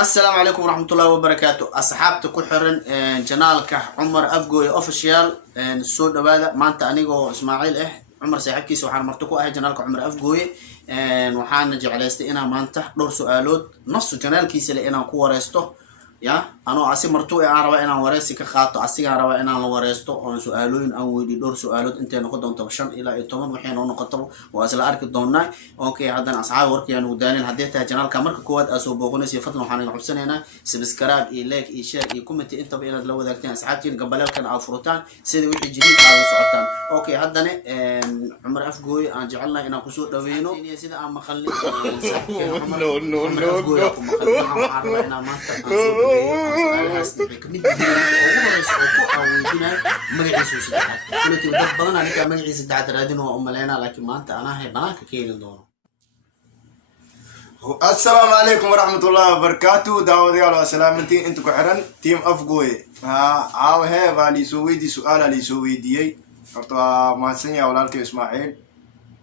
السلام عليكم ورحمة الله وبركاته. أصحابتي كحرن جنالك عمر أفجوي أوفيشال السود هذا ما أنت أنيجو إسماعيل عمر صاحبكي سبحان مرتكو جنالك عمر أفجوي وحنا جعل استئنا ما أنت دور سؤالات نفس جنال كيس اللي أنا كورستو يا أنا عسي مرتوي عربا أنا ورثي كخاطو عسي عربا أنا ورثته أنا سؤالين أو دور سؤالات أنت نقدم طبشان إلى إتمام وحين نقطه وأسأل أرك الضمناء أوكي هذا أصحاب ورك يعني وداني هديتها جنال كمرك كواد أسو بوغنس يفضل وحنا نعبسن هنا سبسكرايب إيلاك إيشير إيكومنت أنت بينا لو ذاكتين أصحابتين قبل كان على الفروتان سيدي وحي جديد على السعودان أوكي هذا عمر أفجوي أنا جعلنا إنا كسور دوينو يعني سيدا أم خلي السلام عليكم ورحمة الله وبركاته. داوديال وسلامتي انتو كحرن تيم افقوي عاو هي بالي سويدي سؤال لي سويدي horta mahadsanyahay walaalkay Ismaaciil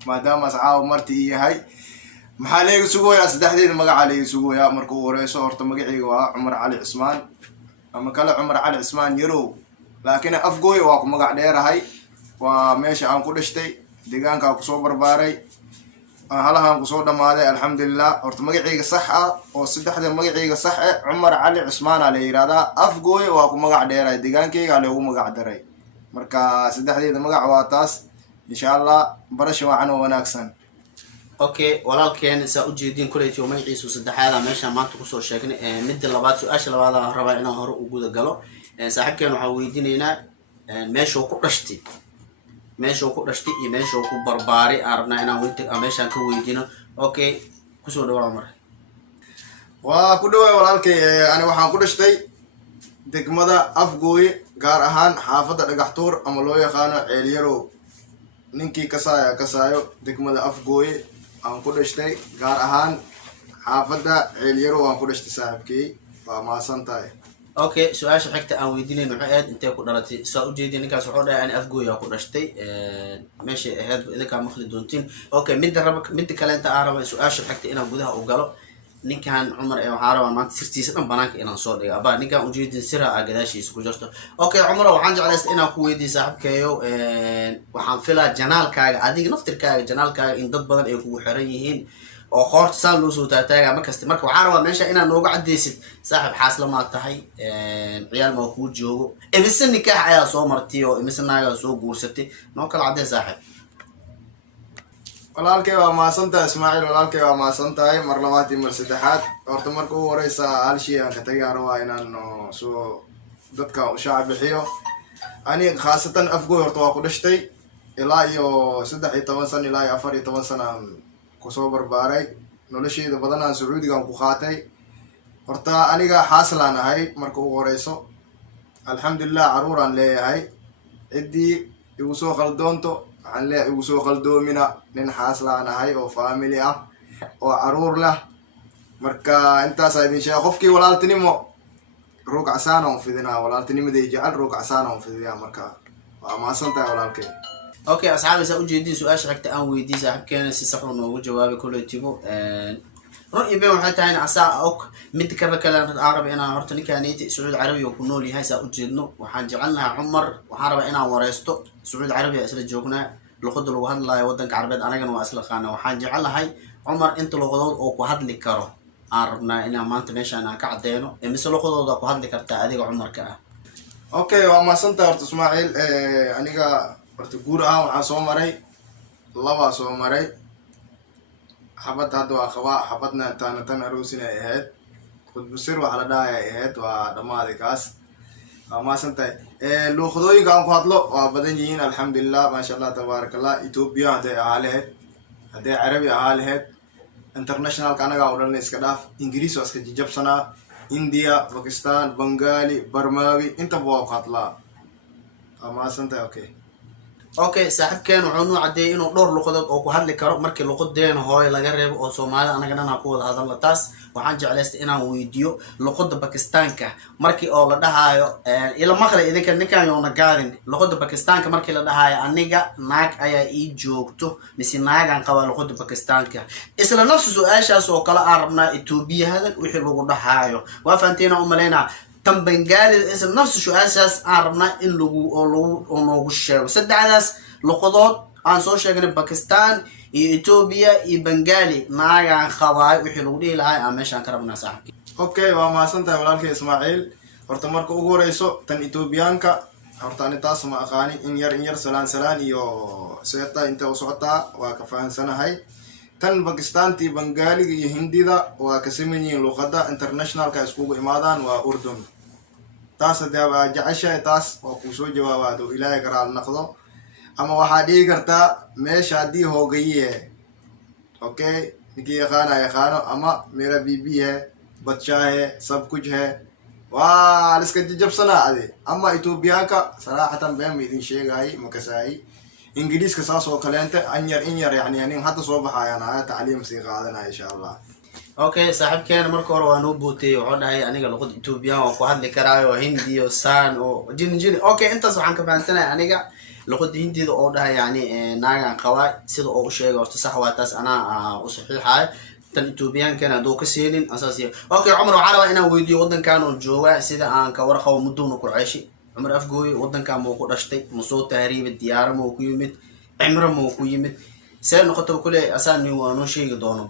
maadaama caaw martii yahay maxaa la igu sugoyaa saddexdeed magac la igu sugoyaa markuu horeyso horta magacayga waa Umar Ali Ismaan ama kala Umar Ali Ismaan yarow laakiin afgooy waa ku magac dheerahay waa meesha aan ku dhashtay deegaanka ku soo barbaaray halahan ku soo dhamaaday alxamdulillah horta magacayga sax ah oo saddexda magacayga sax ah Umar Ali Ismaan la yiraahdaa afgooy waa ku magac dheerahay deegaankayga lagu magac daray marka saddexdeeda magac waa taas insha Allah barasho wacan wanaagsan. اوكي walaalkeen saa u jeedin kuleeyo magaciisu saddexaad meesha maanta ku soo sheegnay mid labaad su'aasha labaad raba inaan hore u guda galo saaxiibkeen waxa weydiinaynaa meesha uu ku dhashtay iyo meesha uu ku barbaaray arabna inaan meeshaan ka weydiino okay ku soo dhawaad Umar waa ku dhawaad walaalkay ani waxaan ku dhashtay degmada Afgooy gaar ahaan xaafadda Dhagaxtuur ama loo yaqaano Ceelyarow ninkii kasaayo degmada Afgooy aan ku dhashtay gaar ahaan xaafadda Ceelyarow aan ku dhashtay saaxiibkay waa maasantahay. okay su'aasha xigta aan weydiinayno waxa aad intee ku dhalatay soo u jeedin ninkaas wuxuu dhahay aan Afgooy ku dhashtay meesha ahayd idinka maqli doontiin okay mid kale inta aan rabo su'aasha xigta inaan gudaha u galo ninkan Umar waxa rabaa maanta sirtiisa dhan banaanka inaan soo dhigo aba ninkan u jeedin sira agadaashiisa ku jirto okay Umar waxaan jeclaystay inaan ku weydiiyo saaxiibkayo waxaan filaa janaalkaaga adiga naftirkaaga janaalkaaga in dad badan ay kugu xiran yihiin oo qoorta saan loo soo taagtaaga markasta marka waxaan rabaa meesha inaan nooga cadeysid saaxiib xaasla ma tahay ciyaal ma ku joogo imise nikaax ayaa soo martay oo imise naaga soo guursatay noo kala cadey saaxiib walaalkay waa maasantahay Ismaaciil walaalkay waa maasantahay mar labaad iyo mar saddexaad horta marka uu horeysa hal shay aan ka tagay rabaa inaan soo dadka u shacab bixiyo ani khaasatan Afgooy horta waa ku dhashtay ilaa iyo 13 sano ilaa 14 sano aan ku soo barbaaray noloshayda badan aan Sacuudiga ku qaatay horta aniga xaaslaan ahay marka uu horeyso alxamdulillah caruur aan leeyahay cidii igu soo qaldoonto aan leeyahay igu soo qaldoomina nin xaaslaan ahay oo family ah oo caruur leh marka intaas ay idin sheegay qofkii walaaltinimo ruuq casaan oo fidina walaaltinimadii jecel ruuq casaan oo fidina marka waa maasantahay walaalkay. okay asxaabi saa u jeedin su'aasha xigta aan weydiiyo saaxiibkeena si sax ah noogu jawaabay kuleetigo رأيي بين حتى أنا عساء أوك مد كذا كلام عربي أنا هرت نكانيتي سعود عربي وكنوا لي هاي سأوجدنا وحنجعلنا عمر وحرب أنا ورئيسته سعود عربي أسئلة جوكنا لخد له هذا لا يودنك عربي أنا جن وأسئلة خانة وحنجعلها هاي عمر أنت لخدود أو كهاد لك كره عربنا إن ما أنت ماشي أنا كعدينه مثل لخدود أو كهاد لك أديك عمر كأ أوكي وما سنت هرت إسماعيل أنا كا هرت جورا وعصومري الله وعصومري حبت هذا أخوة حبتنا تان أروسنا إهد خد بصير وعلى دا إهد ودما ذكاس ما سنتي لو خدوي كان قاتلو وبدنيين الحمد لله ما شاء الله تبارك الله إثيوبيا هذا أهله هذا عربي أهله international كان قاولنا إسكنداف إنجليز واسكت جب سنة إنديا باكستان بنغالي برماوي أنت بوا قاتلا ما سنتي أوكي اوكي صاحب كان وحنو عدي انه دور لقدود او ku hadli karo markii luqadeena hooy laga reebo oo Soomaalida anagana ku wada hadalno taas waxaan jeclaystay inaan weydiyo luqada Pakistanka markii oo la dhahayo ila maqlay idinka ninkan yoona gaadin luqada Pakistanka markii la dhahayo aniga naag ayaa ii joogto mise naagan qaba luqada Pakistanka isla nafsi su'aashaas oo kala arabnaa Itoobiya hadan wixii lagu dhahayo waa faanteena u maleynaa tan Bengali isla nafsi su'aashaas arabnaa in lagu oo noogu sheego saddexdaas luqadood aan soo sheegnay Pakistan iyo Ethiopia iyo Bengali naagan qabaay wixii lagu dhihi lahaa aan meeshan ka rabnaa saaxiibkii okay waa maasantahay walaalkay Ismaaciil horta marka ugu horeyso tan Ethiopianka horta ani taas ma aqaani in yar salaan iyo seeta inta u socotaa waa ka fahansanahay tan Pakistan tii Bengali iyo Hindida waa ka sameeyeen luqada internationalka iskugu imaadaan waa Urdun taas hadaba jacashay taas oo ku soo jawaabado Ilaahay garaal naqdo ama waxa dhigi kartaa meesha hadii hoogaye okay ninkii yaqaano ama meera bibi है बच्चा है सब कुछ है waa iska jabsanaade ama Etoobiyaanka صراحه been idin sheegay makasaay ingiriiska saas oo kaleenta in yar yani nin hadda soo baxayana tacliim si qaadana insha Allah okay saaxiibkeen marka hore waan u bootay wuxuu dhahay aniga luqad Ethiopian oo ku hadli karaayo Hindi iyo San oo jin okay intaas waxaan ka fahansanahay aniga luqad Hindida oo dhahay yani naagan qawaay sida oo u sheegay horta sax waa taas ana u saxiixay tan Ethiopian kana doo ka seelin asaasiya okay Umar waxaan rabaa inaan weydiiyo wadankan oo jooga sida aan ka warqabo muddo ku ceyshi Umar Afgooy wadankan ma ku dhashtay ma soo tahriib diyaar ma ku yimid cimro ma ku yimid see noqoto kule asaani waanu sheegi doono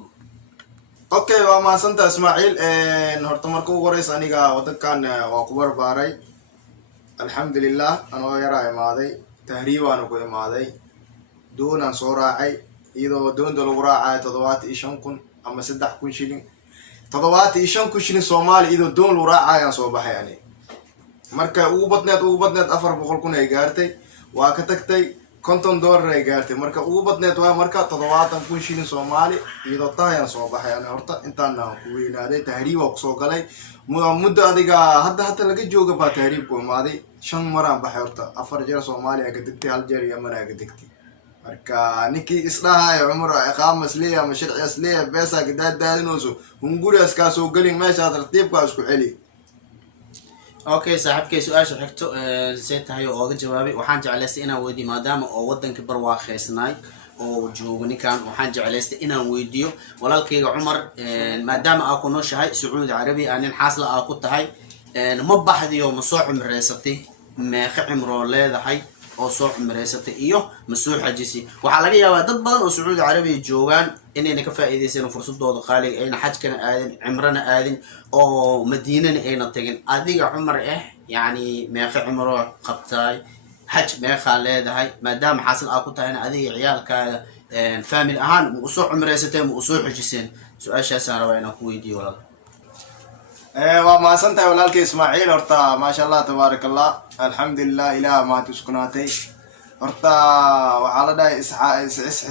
okay waa maasantahay Ismaaciil horta marka ugu horeysa aniga wadankan waa ku barbaaray alxamdulillah anoo yaraa imaaday tahriibaan ku imaaday doonaan soo raacay iyadoo doonda lagu raacay 75,000 ama 3,000 shilin 75,000 shilin Soomaali iyadoo doon lagu raacay aan soo baxay ani marka ugu badneed 400,000 ay gaartay waa ka tagtay $50 ay gaartay marka ugu badneed waa marka 70,000 shilin Soomaali iyadoo taayaan soo baxay ani horta intaan ku weynaaday tahriib oo soo galay muddo adiga hadda laga jooga ba tahriib ku imaaday 5 maraan baxay horta 4 jeer Soomaaliya ka degtay 1 jeer Yemen ka degtay marka ninkii isdhahay Umar iqaamas leeyahay ama sharciyaas leeyahay beesa gadaadinooso hunguriyaas ka soo galin meesha tartiibka isku celi okay saaxiibkay su'aasha xigto seetahay oo uga jawaabay waxaan jeclaystay inaan weydiiyo maadaama oo wadanka barwaaqeysnaay oo joogo ninkan waxaan jeclaystay inaan weydiiyo walaalkayga Umar maadaama aad ku nooshahay Sacuudi Carabi aanin xaasla aad ku tahay ma baxdiyo ma soo cimreysatay ma cimro leedahay oo soo cimreysatay iyo ma soo xajisi waxa laga yaabaa dad badan oo Sacuudi Carabi joogan inay ka faa'iideysan fursadooda qaaliga ayna xajkana aadin cimrana aadin oo Madiinana ayna tagin adiga Umar yani ma cimro qabtay حج ما خالد هاي ما دام حاصل أكو تانا هذه عيالك فاميل أهان وصوح مريستين وصوح حجسين سؤال شاسع رواينا كويدي ولا وما سنت ولالك إسماعيل ورتا ما شاء الله تبارك الله الحمد لله إله ما تسكناتي ورتا وعلى دا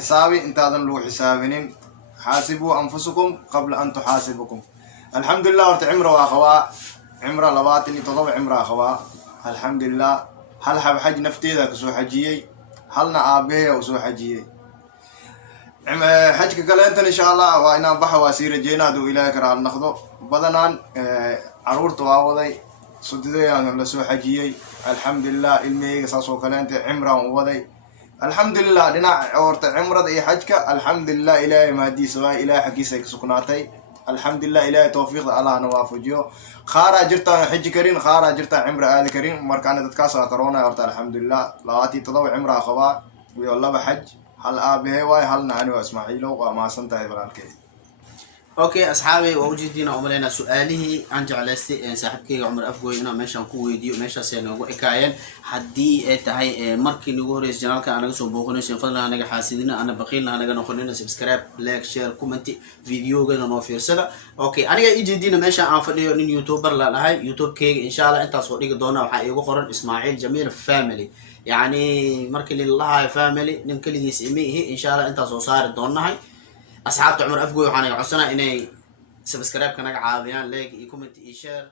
حسابي انت هذا لو حسابين حاسبوا أنفسكم قبل أن تحاسبكم الحمد لله ورتا عمره وأخوا عمره لواتني تضوع عمره أخوا الحمد لله هل حب حج نفتي ذاك سو حجيي هلنا آبيه وسو حجيي حجك قال أنت إن شاء الله وإنا بحوا واسير جينا دو إلهي كرال نخضو بدنان عرور تواوضي صددي أنا لسو حجيي الحمد لله إلمي قصاصو قال أنت عمره ووضي الحمد لله لنا عورت عمره إي حجك الحمد لله إلهي ما دي سواء إلهي حقيسك سكناتي الحمد لله إلهي توفيق الله نوافجيو خارا جرتا حج كريم خارا جرتا عمره آل كريم مركانة تكاسر ترونا يورتا الحمد لله لواتي تضوع عمره أخوا ويقول بحج هل آبه واي هل نعني وإسماعيل وما سنتهي بالكي اوكي اصحابي ووجدينا عمرنا سؤاله عن جعلستي صاحبكي عمر افغوي انا ماشان ku weydiyo meeshaas ay noogu ekaayeen hadii ay tahay markii nagu horeeyay janaalka anaga soo booqanayso fadlan anaga xaasidina ana baqiilna anaga noqonina subscribe like share comment videoga noo fiirsada okay aniga ijeedina meesha aan fadhiyo nin youtuber la lahay youtube-kayga insha Allah intaas oo dhigi doona waxa iigu qoran Ismaaciil Jamiil family yani markii lillahi family nin kaligiis imihi insha Allah intaas oo saari doonahay أصحاب عمر أفقوي وحنا يعصنا إني سبسكرايب كنا عابيان لايك كومنت شير